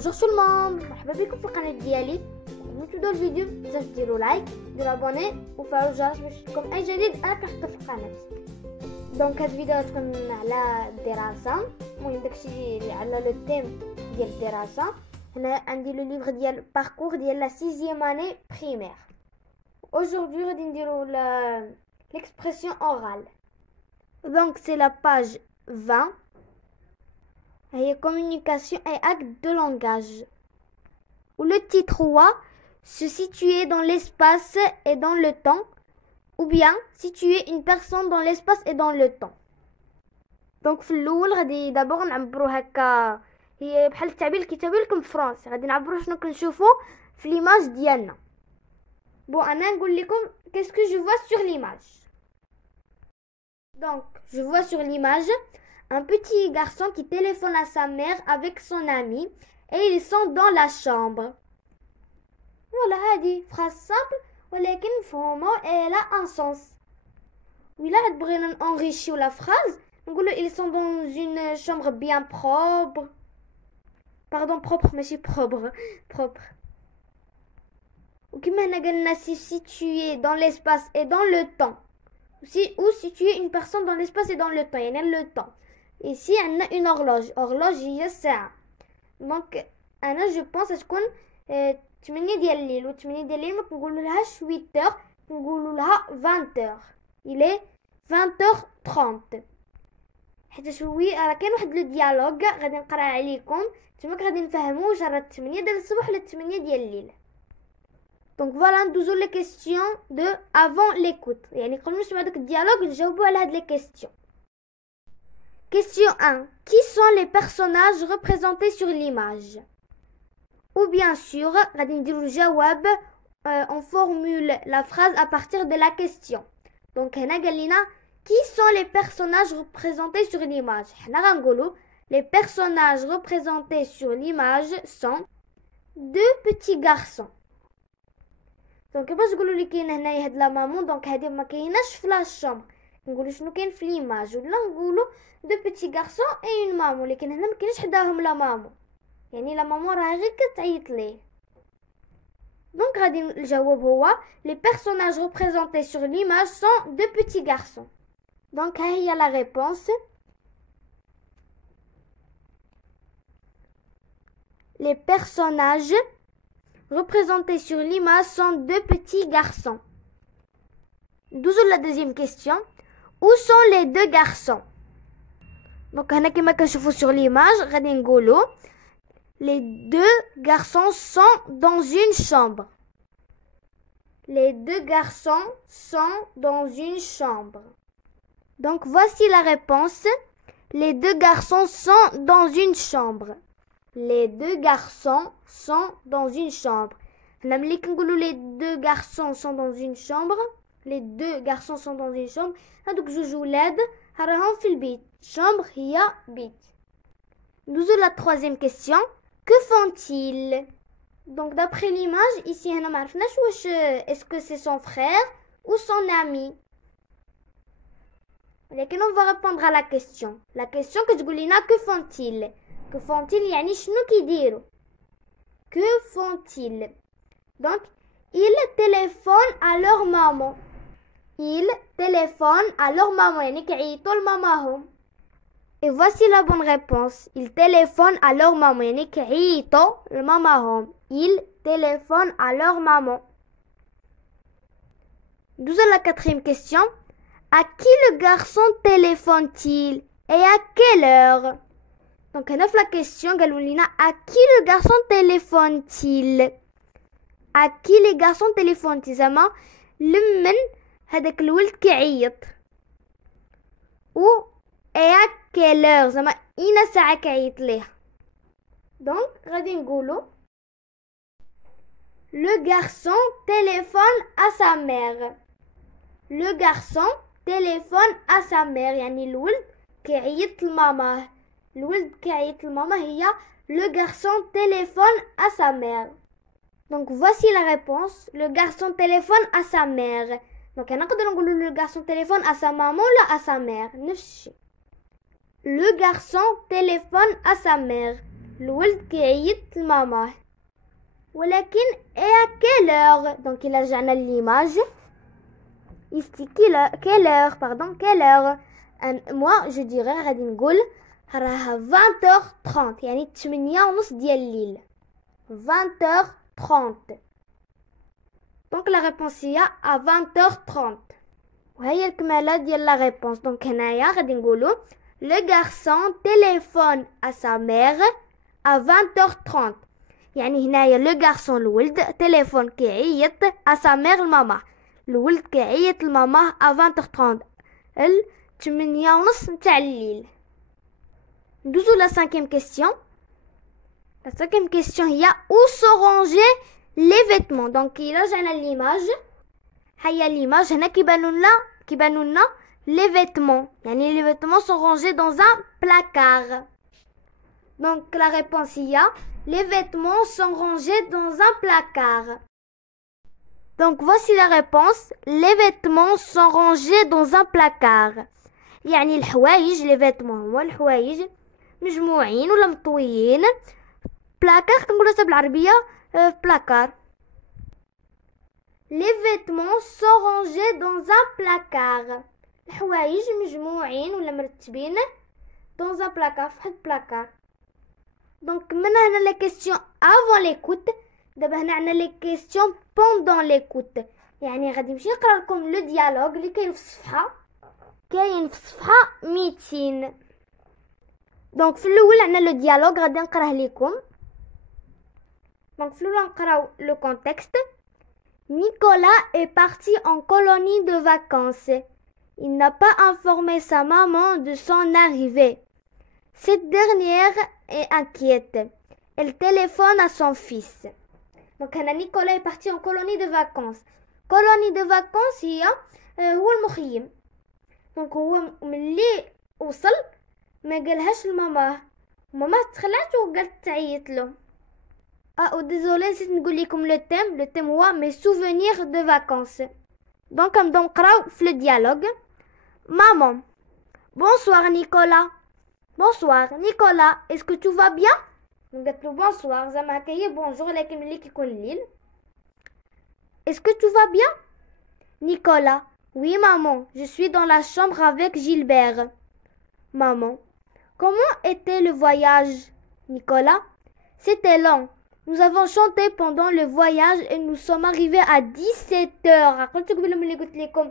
بونجور tout le monde مرحبا بكم في القناه ديالي. قبل تبداو الفيديو بزاف ديروا لايك ديروا ابوني وفعلوا الجرس باش يجيكم اي جديد انا كنحط في القناه. دونك هاد الفيديو غتكون على الدراسه، المهم داكشي اللي على لو تيم ديال الدراسه. هنا عندي لو ليفر ديال باركور ديال لا 6e année primaire. Aujourd'hui غادي نديرو l'expression orale. Donc c'est la page 20. Et communication et acte de langage. Ou le titre 3, se situer dans l'espace et dans le temps, ou bien situer une personne dans l'espace et dans le temps. Donc في الاول غادي دابور نعبروا هكا، هي بحال التعبير اللي كيتعبر لكم فرونسي، غادي نعبروا شنو كنشوفوا في ليماج ديالنا. بون انا نقول لكم qu'est-ce que je vois sur l'image. Donc je vois sur l'image un petit garçon qui téléphone à sa mère avec son ami et ils sont dans la chambre. Voilà, هذه phrase simple ولكن مفهومة et elle a un sens. وإلا بغينا enrichir la phrase نقولوا ils sont dans une chambre bien propre. Pardon, propre ماشي propre. وكما هنا قالنا se situer dans l'espace et dans le temps. Ou situer une personne dans l'espace et dans le temps, يعني le temps. Ici on a une horloge هي الساعة. دونك انا جو بونس تكون 8 ديال الليل، و 8 ديال الليل ما كنقولوا لهاش 8h، كنقولوا لها 20h. il est 20h30. حيت شوي راه كاين واحد لو ديالوغ غادي نقرا عليكم نتوما غادي نفهموا واش راه 8 ديال الصباح ولا 8 ديال الليل. دونك فوالا ندوزو لي كيسيون دو افون ليكوت، يعني قبل ما نسمعوا داك الديالوغ نجاوبوا على هاد لي كيسيون. Question 1. Qui sont les personnages représentés sur l'image? Ou bien sûr, on formule la phrase à partir de la question. Donc, qui sont les personnages représentés sur l'image? Les personnages représentés sur l'image sont deux petits garçons. Donc, باش نقولوا لي كاين هنايا هاد لا مامون، دونك هادي ما كايناش في لا شومبر، نقولوا شنو كاين في ليماج، ولا نقولوا دو بيتي غارسون اي اون مامون، لكن هنا ما كاينش حداهم لا مامون، يعني لا مامون راه غير كتعيط ليه. دونك غادي الجواب هو les personnages représentés sur l'image sont deux petits garçons. دونك ها هي لا ريبونس. les personnages représentés sur l'image sont deux petits garçons. Douzou la deuxième question. Où sont les deux garçons? Donc هنا كما كنشوفوا sur l'image غادي نقولوا les deux garçons sont dans une chambre. Les deux garçons sont dans une chambre. Donc voici la réponse. Les deux garçons sont dans une chambre. Les deux garçons sont dans une chambre. هنا ملي كنقولوا les deux garçons sont dans une chambre، les deux garçons sont dans une chambre، هادوك جوج ولاد راهم في البيت. chambre هي بيت. Nous la troisième question. Que font-ils? Donc d'après l'image ici هنا ما عرفناش واش est-ce que c'est son frère ou son ami. لكن on va répondre à la question. La question كتقول لنا que font-ils. Que font-ils يعني شنو كيديروا. Que font-ils. Donc ils téléphonent à leur maman. Ils téléphonent à leur maman يعني كيعيطوا لماماهم. Et voici la bonne réponse. Ils téléphonent à leur maman يعني كيعيطوا لماماهم. Ils téléphonent à leur maman. Nous à la quatrième question. À qui le garçon téléphone-t-il et à quelle heure? Donc هنا في la question قالوا لنا à qui le garçon téléphone-t-il. À qui les garçons téléphonent-ils زعما لمن هذاك الولد كيعيط. و et à quelle heure زعما اين ساعه كيعيط ليه. دونك غادي نقولوا le garçon téléphone à sa mère. Le garçon téléphone à sa mère يعني الولد كيعيط لماماه. الولد كيعيط لماما هي le garçon téléphone à sa mère. Donc voici la réponse. Le garçon téléphone à sa mère. Donc نقدر نقولوا le garçon téléphone à sa maman ولا à sa mère نفس الشيء. Le garçon téléphone à sa mère. الولد كيعيط لماماه. ولكن et à quelle heure? Donc il a جانا l'image. Ici quelle heure pardon quelle heure. Moi je dirais غادي نقول راها 20h30 يعني 8:30 ديال الليل. 20h30. Donc la réponse هي à 20h30. وهي الكمالة ديال la réponse. Donc هنايا غادي نقولوا le garçon téléphone à sa mère à 20h30. يعني هنايا le garçon الولد تليفون كيعيط à sa mère الماما. الولد كيعيط لماماه à 20h30 8:30 نتاع الليل. ندوزو la cinquième question. La cinquième question هي où sont rangés les vêtements. Donc إلا جانا l'image هيا l'image هنا كيبانو لنا les vêtements. يعني les vêtements sont rangés dans un placard. Donc la réponse هي les vêtements sont rangés dans un placard. Donc voici la réponse. Les vêtements sont rangés dans un placard. يعني الحوايج les vêtements هما الحوايج مجموعين ولا مطويين. placard كنقولها بالعربية placard. Les vêtements sont rangés dans un placard. الحوايج مجموعين ولا مرتبين dans un placard في واحد placard. Donc من هنا les questions avant l'écoute. دابا هنا عندنا les questions pendant l'écoute. يعني غادي نمشي نقرا لكم لو ديالوج اللي كاين في الصفحه 200. دونك في الاول عندنا لو ديالوج غادي نقراه لكم. دونك في الاول نقراو لو كونتكست. Nicolas est parti en colonie de vacances. Il n'a pas informé sa maman de son arrivée. Cette dernière est inquiète. Elle téléphone à son fils. Donc Nicolas est parti en colonie de vacances. Colonie de vacances هو المخيم. دونك هو ملي وصل ما قالهاش لماماه. ماما تخلعت وقالت تعيط له. désolé نسيت نقول لكم لو تيم هو mes souvenirs de vacances. دونك نبداو نقراو في لو ديالوج. Maman. Bonsoir Nicolas. Bonsoir Nicolas. Est-ce que tout va bien? قالت له bonsoir زعما هكايا bonjour لكن ملي كيكون الليل. Est-ce que tout va bien? Nicolas. Oui maman, je suis dans la chambre avec Gilbert. Maman. Comment était le voyage? Nicolas. C'était long. Nous avons chanté pendant le voyage et nous sommes arrivés à 17h. عقلتو قبل ملي قلت لكم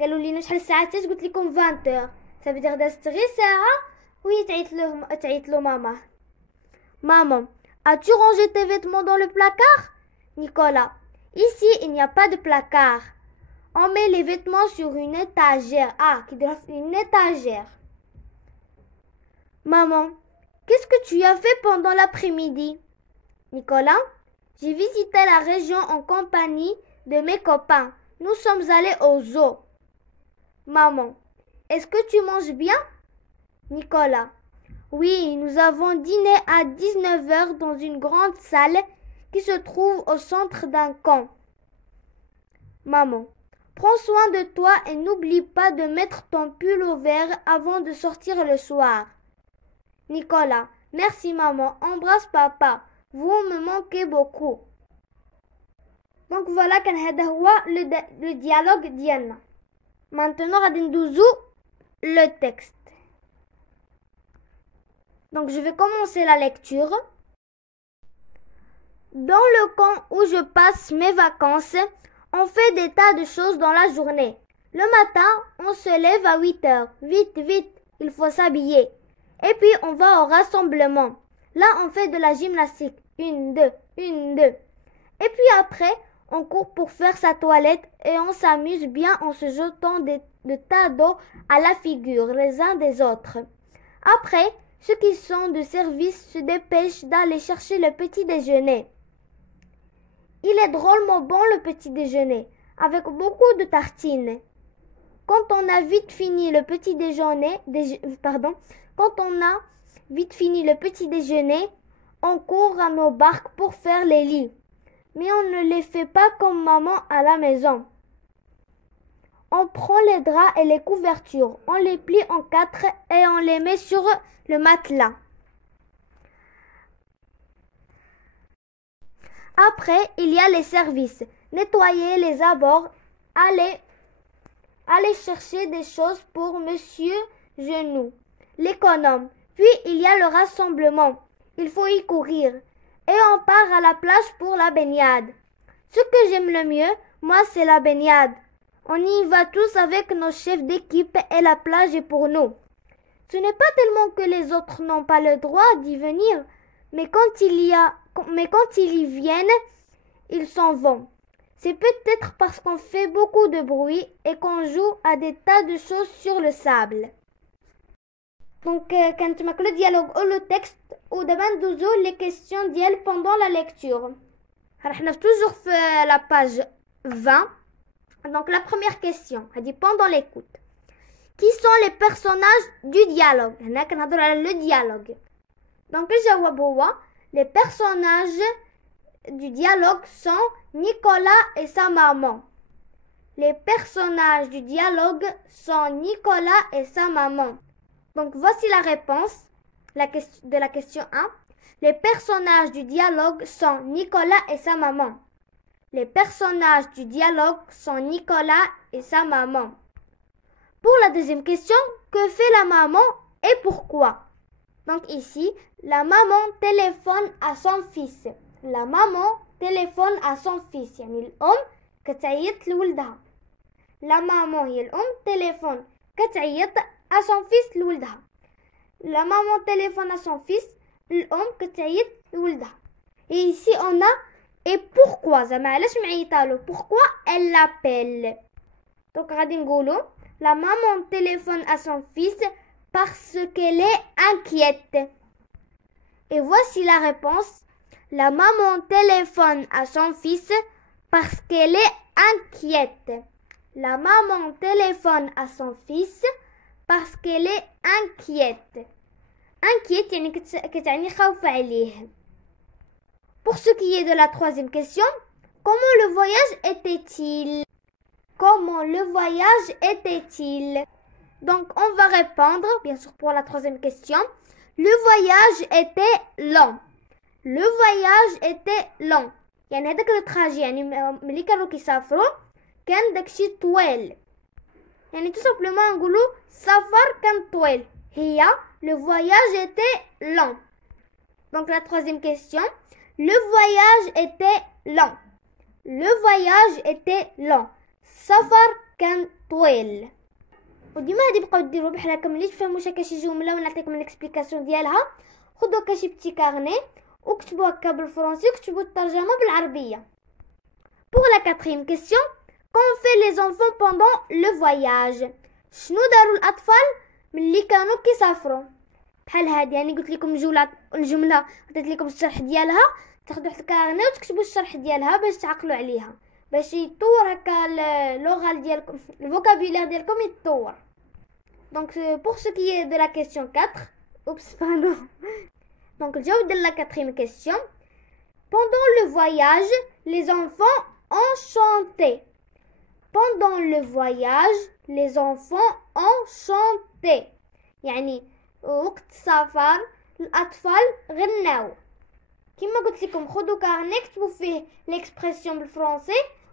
قالوا لينا شحال الساعات قلت لكم 20h. Ça veut dire دازت غير ساعة وهي تعيط له ماما. Maman, as-tu rangé tes vêtements dans le placard? Nicolas. Ici, il n'y a pas de placard. On met les vêtements sur une étagère. Une étagère. Maman, qu'est-ce que tu as fait pendant l'après-midi? Nicolas, j'ai visité la région en compagnie de mes copains. Nous sommes allés au zoo. Maman, est-ce que tu manges bien? Nicolas, oui, nous avons dîné à 19h dans une grande salle qui se trouve au centre d'un camp. Maman, prends soin de toi et n'oublie pas de mettre ton pull au vert avant de sortir le soir. Nicolas, merci maman, embrasse papa, vous me manquez beaucoup. Donc voilà كان هذا هو le dialogue ديالنا. Maintenant غادي ندوزو le texte. Donc je vais commencer la lecture. Dans le camp où je passe mes vacances, on fait des tas de choses dans la journée. Le matin, on se lève à 8h. Vite, vite, il faut s'habiller. Et puis on va au rassemblement. Là, on fait de la gymnastique. 1, 2, 1, 2. Et puis après, on court pour faire sa toilette et on s'amuse bien en se jetant de tas d'eau à la figure les uns des autres. Après, ceux qui sont de service se dépêchent d'aller chercher le petit déjeuner. Il est drôlement bon le petit déjeuner, avec beaucoup de tartines. Quand on a vite fini le petit déjeuner, on court à nos barques pour faire les lits. Mais on ne les fait pas comme maman à la maison. On prend les draps et les couvertures, on les plie en 4 et on les met sur le matelas. Après, il y a les services. Nettoyer les abords, aller chercher des choses pour Monsieur Genou, l'économe. Puis il y a le rassemblement. Il faut y courir. Et on part à la plage pour la baignade. Ce que j'aime le mieux, moi, c'est la baignade. On y va tous avec nos chefs d'équipe et la plage est pour nous. Ce n'est pas tellement que les autres n'ont pas le droit d'y venir, mais quand ils y viennent, ils s'en vont. C'est peut-être parce qu'on fait beaucoup de bruit et qu'on joue à des tas de choses sur le sable. Donc, quand tu le dialogue ou le texte, ou d'abord les questions d'elle pendant la lecture. Alors, on est toujours fait la page 20. Donc, la première question, elle dit pendant l'écoute. Qui sont les personnages du dialogue? On a le dialogue. Donc, les personnages du dialogue sont Nicolas et sa maman. Les personnages du dialogue sont Nicolas et sa maman. Donc, voici la réponse de la question 1. Les personnages du dialogue sont Nicolas et sa maman. Les personnages du dialogue sont Nicolas et sa maman. Pour la deuxième question, que fait la maman et pourquoi? Donc ici, la maman téléphone à son fils. La maman téléphone à son fils. يعني الأم كتعيط لولدها. La maman هي الأم téléphone كتعيط à son fils لولدها. La maman téléphone à son fils. الأم كتعيط لولدها. Et ici on a et pourquoi زعما علاش معيطالو. Pourquoi elle l'appelle. Donc غادي نقولو la maman téléphone à son fils parce qu'elle est inquiète. Et voici la réponse. La maman téléphone à son fils parce qu'elle est inquiète. La maman téléphone à son fils parce qu'elle est inquiète. Inquiète يعني كتعني خاوفة عليه. Pour ce qui est de la troisième question, comment le voyage était-il? Comment le voyage était-il? Donc, on va répondre, bien sûr, pour la troisième question. Le voyage était long. Le voyage était long. يعني هذاك لو تراجي يعني ملي كانوا كيسافروا كان داكشي طويل. يعني tout simplement نقولوا سفر كان طويل. هي le voyage était long. Donc la troisième question. Le voyage était long. Le voyage était long. سفر كان طويل. وديما هادي بقاو ديروا بحال هكا ملي تفهموا شي جمله ونعطيكم الاكسبليكاسيون ديالها خذوا هكا شي بتي كارني وكتبوا هكا بالفرنسي وكتبوا الترجمه بالعربيه. Pour la quatrième question, qu'ont fait les enfants pendant le voyage? شنو داروا الاطفال ملي كانوا كيسافروا؟ بحال هادي يعني قلت لكم الجمله عطيت لكم الشرح ديالها تاخذوا واحد الكارني وتكتبوا الشرح ديالها باش تعقلوا عليها باش يتطور هكا اللغه ديالكم الفوكابولير ديالكم يتطور. Donc pour ce qui est de la question 4, pardon. Donc الجواب ديال la quatrième question. Pendant le voyage, les enfants ont chanté. Pendant le voyage, les enfants ont chanté. يعني وقت السفر الأطفال غناو. كما قلت لكم خذوا كارني كتبوا فيه ليكسبرسيون بالفرنسي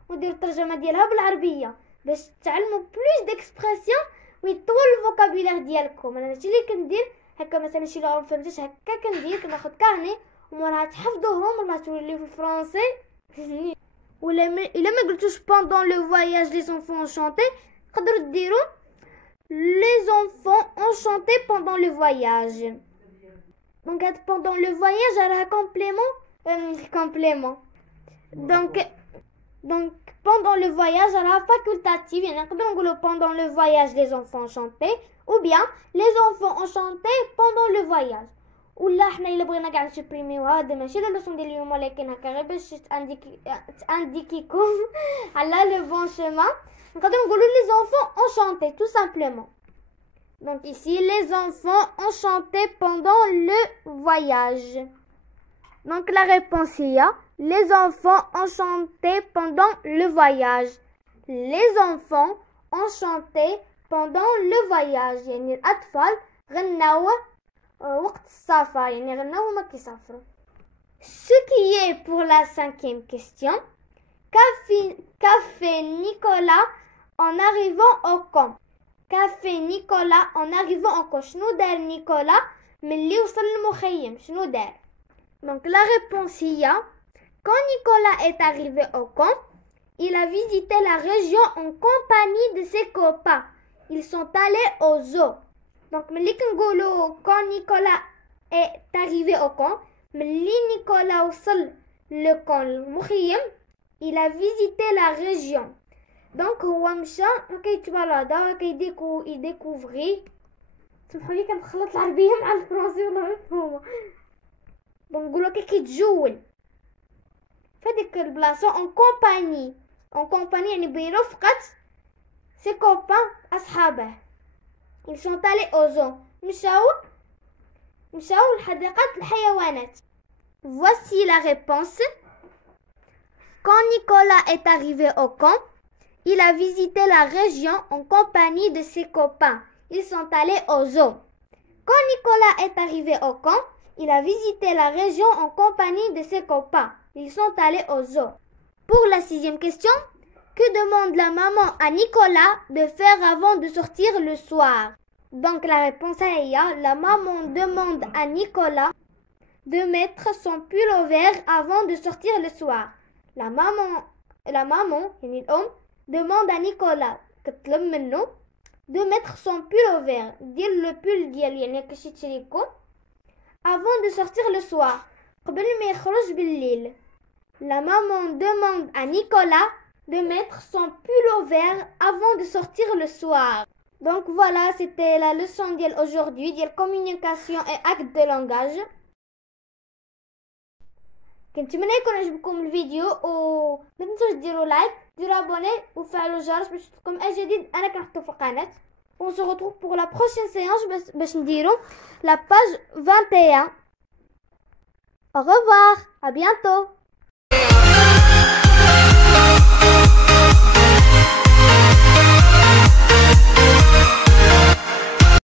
وديروا الترجمه ديالها بالعربيه باش تعلموا بلوس ديكسبرسيون ويطول الفوكابولير ديالكم. انا هادشي اللي كندير هكا مثلا شي لغه مفهمتش هكا كندير كناخذ كارني وموراها تحفظوهم ولا توليو في الفرنسي ولا الا ما قلتوش pendant le voyage les enfants ont chanté تقدروا ديروا les enfants ont chanté pendant le voyage. Donc pendant le voyage elle a complément. Donc pendant le voyage elle a facultatif يعني نقدروا نقولوا pendant le voyage les enfants ont chanté ou bien les enfants ont chanté pendant le voyage. ولا حنا الا بغينا كاع نسبريميوها هذا ماشي لا لوسون ديال اليوم ولكن هكا غير باش تانديكيكم على لو بون شيمان نقدروا نقولوا les enfants ont chanté tout simplement. Donc ici, les enfants ont chanté pendant le voyage. Donc la réponse est A. Les enfants ont chanté pendant le voyage. Les enfants ont chanté pendant le voyage. يعني الأطفال غناو وقت السفر يعني غناو هما كيسافروا. Ce qui est pour la 5e question. Qu'a fait Nicolas en arrivant au camp? Qu'a fait Nicolas en arrivant au camp? شنو دار نيكولا ملي وصل للمخيم؟ شنو دار؟ Donc la réponse هي quand Nicolas est arrivé au camp, il a visité la région en compagnie de ses copains. Ils sont allés au zoo. Donc ملي كنقولوا quand Nicolas est arrivé au camp, ملي نيكولا وصل le camp المخيم, il a visité la région. Donc هو مشى كيتبلادا يديكوفري. سمحوا لي كنخلط العربيه مع الفرنسي والله مفهومه. دونك نقولوا كيتجول فهاديك البلاصه en compagnie يعني برفقه ses copains أصحابه. ils sont allés au zoo. مشاو لحديقة الحيوانات. Voici la réponse. Quand Nicolas est arrivé au camp, il a visité la région en compagnie de ses copains. Ils sont allés au zoo. Quand Nicolas est arrivé au camp, il a visité la région en compagnie de ses copains. Ils sont allés au zoo. Pour la 6e question, que demande la maman à Nicolas de faire avant de sortir le soir? Donc la réponse est la maman demande à Nicolas de mettre son pull au vert avant de sortir le soir. La maman يعني الأم demande à Nicolas كتطلب منه de mettre son pull au vert. ديال le pull ديال يعني كشي تشريكو avant de sortir le soir. قبل ما يخرج بالليل. La maman demande à Nicolas de mettre son pull au vert avant de sortir le soir. Donc voilà, c'était la leçon d'aujourd'hui, de communication et acte de langage. كنتمنى يكون عجبكم الفيديو وما تنسوش ديروا لايك ديروا ابوني وفعلوا الجرس باش تلقاكم اي جديد انا كنحطو في القناه. On se retrouve pour la prochaine séance باش نديرو la page 21. Au revoir, à bientôt.